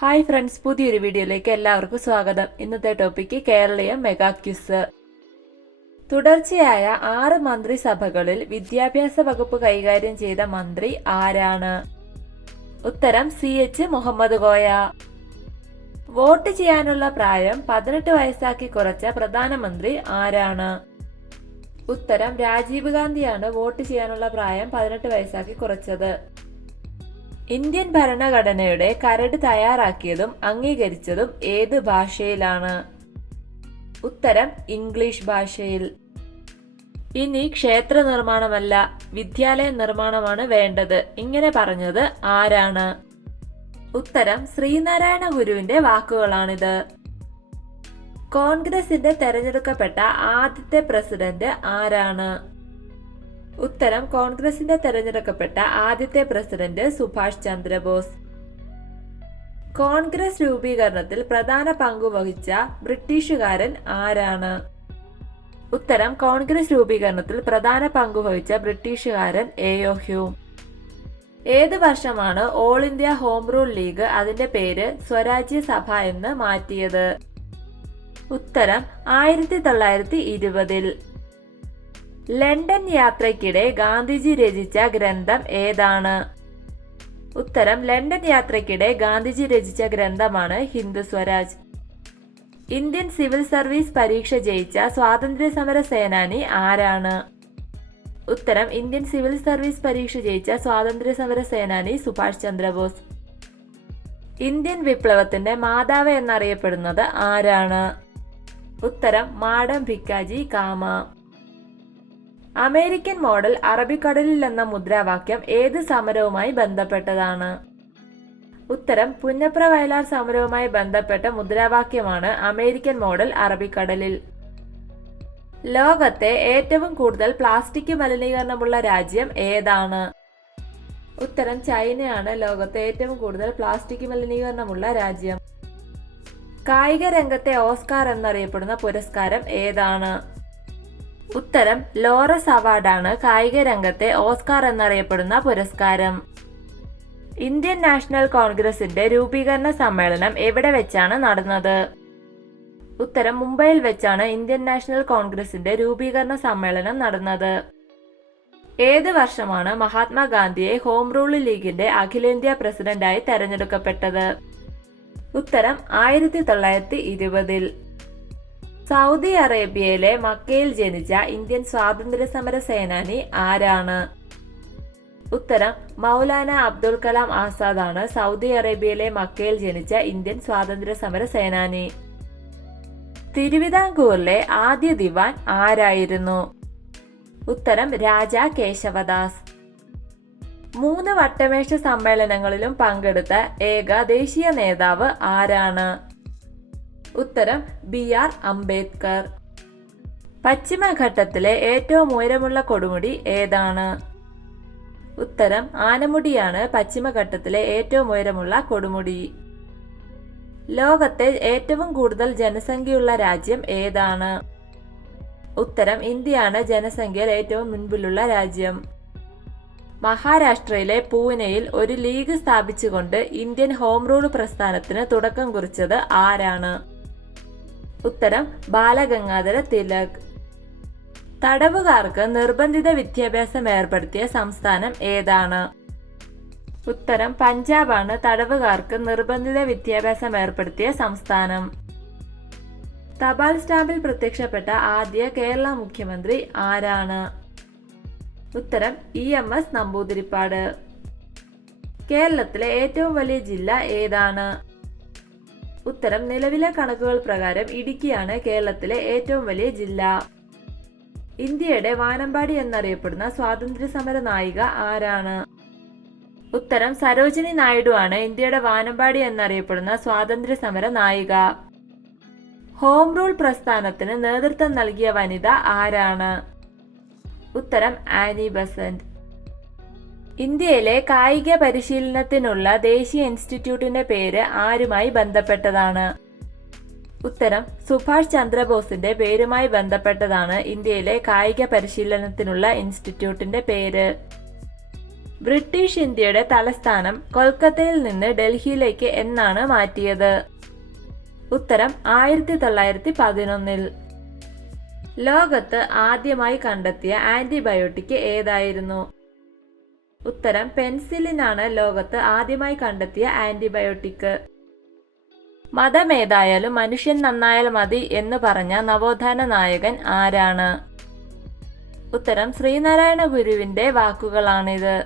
Hi friends പുതിയൊരു വീഡിയോയിലേക്ക് എല്ലാവർക്കും സ്വാഗതം. ഇന്നത്തെ ടോപ്പിക്ക് കേരളീയ മെഗാ ക്യൂസ് തുടർച്ചയായ ആറ് മന്ത്രിസഭകളിൽ വിദ്യാഭ്യാസ വകുപ്പ് കൈകാര്യം ചെയ്ത മന്ത്രി ആരാണ്? ഉത്തരം C H Muhammad Koya vote ചെയ്യാനുള്ള പ്രായം പതിനെട്ട് വയസ്സാക്കി കുറച്ച പ്രധാനമന്ത്രി ആരാണ്? ഉത്തരം രാജീവ് ഗാന്ധിയാണ് വോട്ട് ചെയ്യാനുള്ള പ്രായം പതിനെട്ട് വയസ്സാക്കി കുറച്ചത്. ഇന്ത്യൻ ഭരണഘടനയുടെ കരട് തയ്യാറാക്കിയതും അംഗീകരിച്ചതും ഏത് ഭാഷയിലാണ്? ഉത്തരം ഇംഗ്ലീഷ് ഭാഷയിൽ. ഇനി ക്ഷേത്ര നിർമ്മാണമല്ല വിദ്യാലയ നിർമ്മാണമാണ് വേണ്ടത്. ഇങ്ങനെ പറഞ്ഞത് ആരാണ്? ഉത്തരം ശ്രീനാരായണ ഗുരുവിന്റെ വാക്കുകളാണിത്. കോൺഗ്രസിന്റെ തെരഞ്ഞെടുക്കപ്പെട്ട ആദ്യത്തെ പ്രസിഡന്റ് ആരാണ്? ഉത്തരം കോൺഗ്രസിന്റെ തെരഞ്ഞെടുക്കപ്പെട്ട ആദ്യത്തെ പ്രസിഡന്റ് സുഭാഷ് ചന്ദ്രബോസ്. കോൺഗ്രസ് രൂപീകരണത്തിൽ പ്രധാന പങ്കുവഹിച്ച ബ്രിട്ടീഷുകാരൻ ആരാണ്? ഉത്തരം കോൺഗ്രസ് രൂപീകരണത്തിൽ പ്രധാന പങ്കുവഹിച്ച ബ്രിട്ടീഷുകാരൻ എയോ ഹ്യൂം. ഏത് വർഷമാണ് all India home rule league അതിന്റെ പേര് സ്വരാജ്യ സഭ എന്ന് മാറ്റിയത്? ഉത്തരം ആയിരത്തി തൊള്ളായിരത്തി ഇരുപതിൽ. ലണ്ടൻ യാത്രയ്ക്കിടെ ഗാന്ധിജി രചിച്ച ഗ്രന്ഥം ഏതാണ്? ഉത്തരം ലണ്ടൻ യാത്രയ്ക്കിടെ ഗാന്ധിജി രചിച്ച ഗ്രന്ഥമാണ് Hindu Swaraj. Indian civil service പരീക്ഷ ജയിച്ച സ്വാതന്ത്ര്യ സമര സേനാനി ആരാണ്? ഉത്തരം ഇന്ത്യൻ സിവിൽ സർവീസ് പരീക്ഷ ജയിച്ച സ്വാതന്ത്ര്യ സമര സേനാനി സുഭാഷ് ചന്ദ്രബോസ്. ഇന്ത്യൻ വിപ്ലവത്തിന്റെ മാതാവ് എന്നറിയപ്പെടുന്നത് ആരാണ്? ഉത്തരം madam Bhikaji Cama. American model അറബിക്കടലിൽ എന്ന മുദ്രാവാക്യം ഏത് സമരവുമായി ബന്ധപ്പെട്ടതാണ്? ഉത്തരം പുന്നപ്ര വയലാർ സമരവുമായി ബന്ധപ്പെട്ട മുദ്രാവാക്യമാണ് അമേരിക്കൻ മോഡൽ അറബിക്കടലിൽ. ലോകത്തെ ഏറ്റവും കൂടുതൽ പ്ലാസ്റ്റിക് മലിനീകരണമുള്ള രാജ്യം ഏതാണ്? ഉത്തരം ചൈനയാണ് ലോകത്തെ ഏറ്റവും കൂടുതൽ പ്ലാസ്റ്റിക് മലിനീകരണമുള്ള രാജ്യം. കായിക രംഗത്തെ ഓസ്കാർ എന്നറിയപ്പെടുന്ന പുരസ്കാരം ഏതാണ്? ഉത്തരം ലോറസ് അവാർഡാണ് കായിക രംഗത്തെ ഓസ്കാർ എന്നറിയപ്പെടുന്ന പുരസ്കാരം. ഇന്ത്യൻ നാഷണൽ കോൺഗ്രസിന്റെ രൂപീകരണ സമ്മേളനം എവിടെ വെച്ചാണ് നടന്നത്? ഉത്തരം മുംബൈയിൽ വെച്ചാണ് ഇന്ത്യൻ നാഷണൽ കോൺഗ്രസിന്റെ രൂപീകരണ സമ്മേളനം നടന്നത്. ഏത് വർഷമാണ് മഹാത്മാഗാന്ധിയെ ഹോം റൂൾ ലീഗിന്റെ അഖിലേന്ത്യാ പ്രസിഡന്റായി തെരഞ്ഞെടുക്കപ്പെട്ടത്? ഉത്തരം ആയിരത്തി തൊള്ളായിരത്തി ഇരുപതിൽ. സൗദി അറേബ്യയിലെ മക്കയിൽ ജനിച്ച ഇന്ത്യൻ സ്വാതന്ത്ര്യ സമര സേനാനി ആരാണ്? ഉത്തരം മൗലാന അബ്ദുൽ കലാം ആസാദാണ് സൗദി അറേബ്യയിലെ മക്കയിൽ ജനിച്ച ഇന്ത്യൻ സ്വാതന്ത്ര്യ സമര സേനാനി തിരുവിതാംകൂറിലെ ആദ്യ ദിവാൻ ആരായിരുന്നു? ഉത്തരം രാജ കേശവദാസ്. മൂന്ന് വട്ടമേശ സമ്മേളനങ്ങളിലും പങ്കെടുത്ത ഏക ദേശീയ നേതാവ് ആരാണ്? ഉത്തരം ബി ആർ അംബേദ്കർ. പശ്ചിമഘട്ടത്തിലെ ഏറ്റവും ഉയരമുള്ള കൊടുമുടി ഏതാണ്? ഉത്തരം ആനമുടിയാണ് പശ്ചിമഘട്ടത്തിലെ ഏറ്റവും ഉയരമുള്ള കൊടുമുടി. ലോകത്തെ ഏറ്റവും കൂടുതൽ ജനസംഖ്യയുള്ള രാജ്യം ഏതാണ്? ഉത്തരം ഇന്ത്യയാണ് ജനസംഖ്യയിൽ ഏറ്റവും മുൻപിലുള്ള രാജ്യം. മഹാരാഷ്ട്രയിലെ പൂനെയിൽ ഒരു ലീഗ് സ്ഥാപിച്ചുകൊണ്ട് ഇന്ത്യൻ ഹോം റൂൾ പ്രസ്ഥാനത്തിന് തുടക്കം കുറിച്ചത് ആരാണ്? ഉത്തരം ബാലഗംഗാധര തിലക്. തടവുകാർക്ക് നിർബന്ധിത വിദ്യാഭ്യാസം ഏർപ്പെടുത്തിയ സംസ്ഥാനം ഏതാണ്? ഉത്തരം പഞ്ചാബാണ്. തടവുകാർക്ക് നിർബന്ധിത വിദ്യാഭ്യാസം ഏർപ്പെടുത്തിയ സംസ്ഥാനം. തപാൽ സ്റ്റാമ്പിൽ പ്രത്യക്ഷപ്പെട്ട ആദ്യ കേരള മുഖ്യമന്ത്രി ആരാണ്? ഉത്തരം ഇ എം എസ് നമ്പൂതിരിപ്പാട്. കേരളത്തിലെ ഏറ്റവും വലിയ ജില്ല ഏതാണ്? ഉത്തരം നിലവിലെ കണക്കുകൾ പ്രകാരം ഇടുക്കിയാണ് കേരളത്തിലെ ഏറ്റവും വലിയ ജില്ല. ഇന്ത്യയുടെ വാനമ്പാടി എന്നറിയപ്പെടുന്ന സ്വാതന്ത്ര്യ സമര നായിക ആരാണ്? ഉത്തരം സരോജിനി നായിഡു ആണ്. ഇന്ത്യയുടെ വാനമ്പാടി എന്നറിയപ്പെടുന്ന സ്വാതന്ത്ര്യ സമര നായിക. ഹോം റൂൾ പ്രസ്ഥാനത്തിന് നേതൃത്വം നൽകിയ വനിത ആരാണ്? ഉത്തരം ആനി ബസന്റ്. ഇന്ത്യയിലെ കായിക പരിശീലനത്തിനുള്ള ദേശീയ ഇൻസ്റ്റിറ്റ്യൂട്ടിന്റെ പേര് ആരുമായി ബന്ധപ്പെട്ടതാണ്? ഉത്തരം സുഭാഷ് ചന്ദ്രബോസിന്റെ പേരുമായി ബന്ധപ്പെട്ടതാണ് ഇന്ത്യയിലെ കായിക പരിശീലനത്തിനുള്ള ഇൻസ്റ്റിറ്റ്യൂട്ടിന്റെ പേര്. ബ്രിട്ടീഷ് ഇന്ത്യയുടെ തലസ്ഥാനം കൊൽക്കത്തയിൽ നിന്ന് ഡൽഹിയിലേക്ക് എന്നാണ് മാറ്റിയത്? ഉത്തരം ആയിരത്തി തൊള്ളായിരത്തി പതിനൊന്നിൽ ലോകത്ത് ആദ്യമായി കണ്ടെത്തിയ ആന്റിബയോട്ടിക് ഏതായിരുന്നു? ഉത്തരം പെൻസിലിനാണ് ലോകത്ത് ആദ്യമായി കണ്ടെത്തിയ ആന്റിബയോട്ടിക്. മതമേതായാലും മനുഷ്യൻ നന്നായാൽ മതി എന്ന് പറഞ്ഞ നവോത്ഥാന നായകൻ ആരാണ്? ഉത്തരം ശ്രീനാരായണ ഗുരുവിന്റെ വാക്കുകളാണിത്.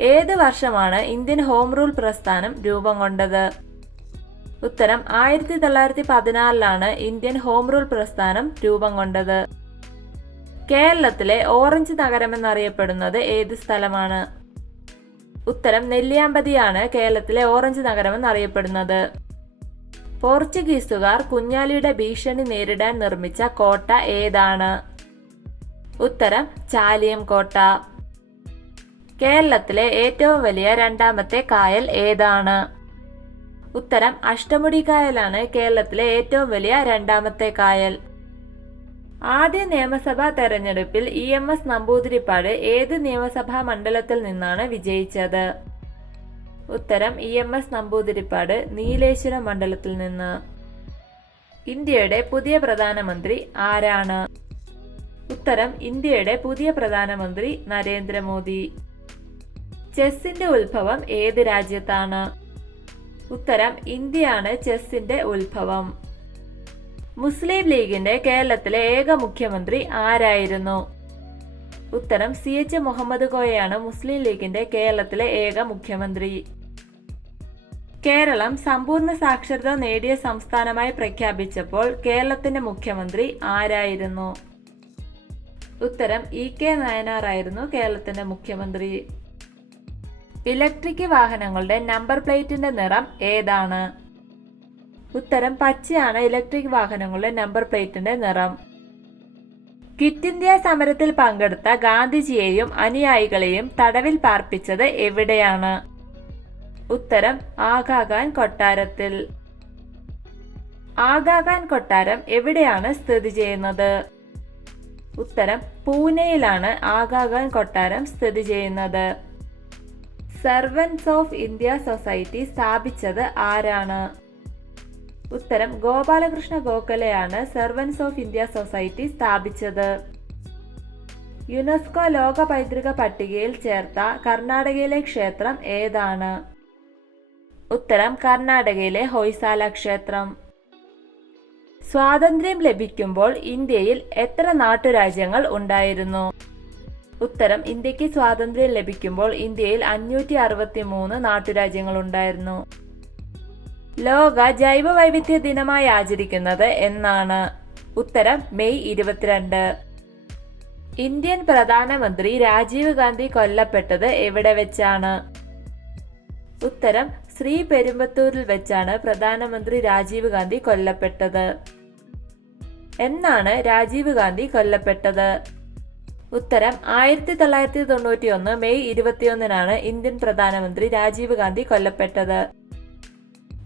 ഏത് വർഷമാണ് ഇന്ത്യൻ ഹോം റൂൾ പ്രസ്ഥാനം രൂപം കൊണ്ടത്? ഉത്തരം ആയിരത്തി തൊള്ളായിരത്തി പതിനാലിലാണ് ഇന്ത്യൻ ഹോം റൂൾ പ്രസ്ഥാനം രൂപം കൊണ്ടത്. കേരളത്തിലെ ഓറഞ്ച് നഗരം എന്നറിയപ്പെടുന്നത് ഏത് സ്ഥലമാണ്? ഉത്തരം നെല്ലിയാമ്പതിയാണ് കേരളത്തിലെ ഓറഞ്ച് നഗരം എന്നറിയപ്പെടുന്നത് പോർച്ചുഗീസുകാർ കുഞ്ഞാലിയുടെ ഭീഷണി നേരിടാൻ നിർമ്മിച്ച കോട്ട ഏതാണ്? ഉത്തരം ചാലിയം കോട്ട. കേരളത്തിലെ ഏറ്റവും വലിയ രണ്ടാമത്തെ കായൽ ഏതാണ്? ഉത്തരം അഷ്ടമുടി കായലാണ് കേരളത്തിലെ ഏറ്റവും വലിയ രണ്ടാമത്തെ കായൽ. ആദ്യ നിയമസഭാ തെരഞ്ഞെടുപ്പിൽ ഇ എം എസ് നമ്പൂതിരിപ്പാട് ഏത് നിയമസഭാ മണ്ഡലത്തിൽ നിന്നാണ് വിജയിച്ചത്? ഉത്തരം E M S Namboodiripad Nileshwaram മണ്ഡലത്തിൽ നിന്ന്. ഇന്ത്യയുടെ പുതിയ പ്രധാനമന്ത്രി ആരാണ്? ഉത്തരം ഇന്ത്യയുടെ പുതിയ പ്രധാനമന്ത്രി നരേന്ദ്രമോദി. ചെസ്സിന്റെ ഉത്ഭവം ഏത് രാജ്യത്താണ്? ഉത്തരം ഇന്ത്യയാണ് ചെസ്സിന്റെ ഉത്ഭവം. മുസ്ലിം ലീഗിന്റെ കേരളത്തിലെ ഏക മുഖ്യമന്ത്രി ആരായിരുന്നു? ഉത്തരം സി. എച്ച്. മുഹമ്മദ് കോയയാണ് മുസ്ലിം ലീഗിന്റെ കേരളത്തിലെ ഏക മുഖ്യമന്ത്രി. കേരളം സമ്പൂർണ സാക്ഷരത നേടിയ സംസ്ഥാനമായി പ്രഖ്യാപിച്ചപ്പോൾ കേരളത്തിന്റെ മുഖ്യമന്ത്രി ആരായിരുന്നു? ഉത്തരം ഇ. കെ. നയനാറായിരുന്നു കേരളത്തിന്റെ മുഖ്യമന്ത്രി. ഇലക്ട്രിക് വാഹനങ്ങളുടെ നമ്പർ പ്ലേറ്റിന്റെ നിറം ഏതാണ്? ഉത്തരം പച്ചയാണ് ഇലക്ട്രിക് വാഹനങ്ങളുടെ നമ്പർ പ്ലേറ്റിന്റെ നിറം ക്വിറ്റ് ഇന്ത്യ സമരത്തിൽ പങ്കെടുത്ത ഗാന്ധിജിയെയും അനുയായികളെയും തടവിൽ പാർപ്പിച്ചത് എവിടെയാണ്? ഉത്തരം ആഗാഖാൻ കൊട്ടാരത്തിൽ. ആഗാഖാൻ കൊട്ടാരം എവിടെയാണ് സ്ഥിതി ചെയ്യുന്നത്? ഉത്തരം പൂനെയിലാണ് ആഗാഖാൻ കൊട്ടാരം സ്ഥിതി ചെയ്യുന്നത്. സെർവൻസ് ഓഫ് ഇന്ത്യ സൊസൈറ്റി സ്ഥാപിച്ചത് ആരാണ്? ഉത്തരം ഗോപാലകൃഷ്ണ ഗോഖലെയാണ് സെർവൻസ് ഓഫ് ഇന്ത്യ സൊസൈറ്റി സ്ഥാപിച്ചത്. യുനെസ്കോ ലോക പൈതൃക പട്ടികയിൽ ചേർത്ത കർണാടകയിലെ ക്ഷേത്രം ഏതാണ്? ഉത്തരം കർണാടകയിലെ ഹൊയ്സാല ക്ഷേത്രം. സ്വാതന്ത്ര്യം ലഭിക്കുമ്പോൾ ഇന്ത്യയിൽ എത്ര നാട്ടുരാജ്യങ്ങൾ ഉണ്ടായിരുന്നു? ഉത്തരം ഇന്ത്യയ്ക്ക് സ്വാതന്ത്ര്യം ലഭിക്കുമ്പോൾ ഇന്ത്യയിൽ അഞ്ഞൂറ്റി അറുപത്തി മൂന്ന് നാട്ടുരാജ്യങ്ങൾ ഉണ്ടായിരുന്നു. ലോക ജൈവ വൈവിധ്യ ദിനമായി ആചരിക്കുന്നത് എന്നാണ് ഉത്തരം മെയ് ഇരുപത്തിരണ്ട്. ഇന്ത്യൻ പ്രധാനമന്ത്രി രാജീവ് ഗാന്ധി കൊല്ലപ്പെട്ടത് എവിടെ വെച്ചാണ്? ഉത്തരം ശ്രീ പെരുമ്പത്തൂരിൽ വെച്ചാണ് പ്രധാനമന്ത്രി രാജീവ് ഗാന്ധി കൊല്ലപ്പെട്ടത്. എന്നാണ് രാജീവ് ഗാന്ധി കൊല്ലപ്പെട്ടത്. ഉത്തരം ആയിരത്തി തൊള്ളായിരത്തി തൊണ്ണൂറ്റി ഒന്ന് മെയ് ഇരുപത്തിയൊന്നിനാണ് ഇന്ത്യൻ പ്രധാനമന്ത്രി രാജീവ് ഗാന്ധി കൊല്ലപ്പെട്ടത്.